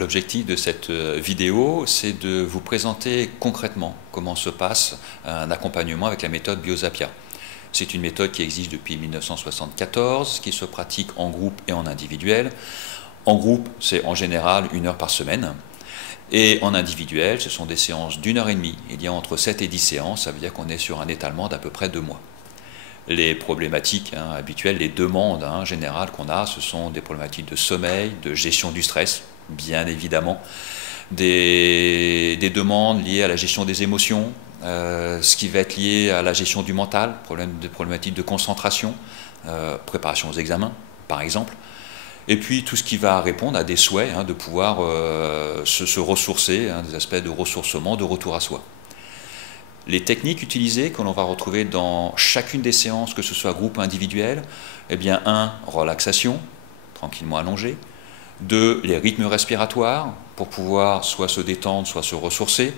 L'objectif de cette vidéo, c'est de vous présenter concrètement comment se passe un accompagnement avec la méthode Biosapia. C'est une méthode qui existe depuis 1974, qui se pratique en groupe et en individuel. En groupe, c'est en général 1 heure par semaine. Et en individuel, ce sont des séances d'1 heure et demie. Il y a entre 7 et 10 séances, ça veut dire qu'on est sur un étalement d'à peu près 2 mois. Les problématiques habituelles, les demandes générales qu'on a, ce sont des problématiques de sommeil, de gestion du stress, bien évidemment, des demandes liées à la gestion des émotions, ce qui va être lié à la gestion du mental, des problématiques de concentration, préparation aux examens, par exemple, et puis tout ce qui va répondre à des souhaits de pouvoir se ressourcer, des aspects de ressourcement, de retour à soi. Les techniques utilisées que l'on va retrouver dans chacune des séances, que ce soit groupe ou individuel, eh bien 1, relaxation, tranquillement allongée. 2, les rythmes respiratoires, pour pouvoir soit se détendre, soit se ressourcer.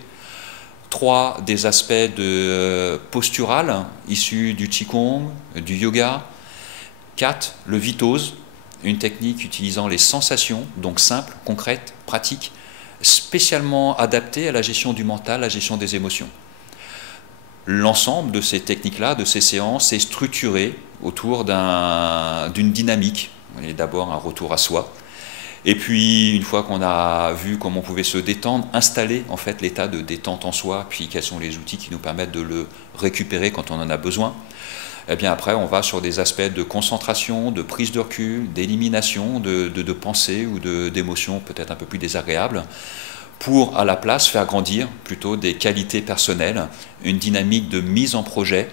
3, des aspects de postural, issus du Qigong, du yoga. 4, le Vitose, une technique utilisant les sensations, donc simple, concrète, pratique, spécialement adaptée à la gestion du mental, à la gestion des émotions. L'ensemble de ces techniques-là, de ces séances, est structuré autour d'une dynamique. D'abord un retour à soi, et puis une fois qu'on a vu comment on pouvait se détendre, installer en fait l'état de détente en soi, puis quels sont les outils qui nous permettent de le récupérer quand on en a besoin. Et bien après on va sur des aspects de concentration, de prise de recul, d'élimination de pensées ou d'émotions peut-être un peu plus désagréables, pour à la place faire grandir plutôt des qualités personnelles, une dynamique de mise en projet.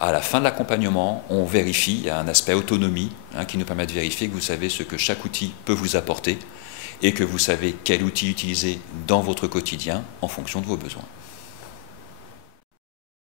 À la fin de l'accompagnement, on vérifie, il y a un aspect autonomie qui nous permet de vérifier que vous savez ce que chaque outil peut vous apporter et que vous savez quel outil utiliser dans votre quotidien en fonction de vos besoins.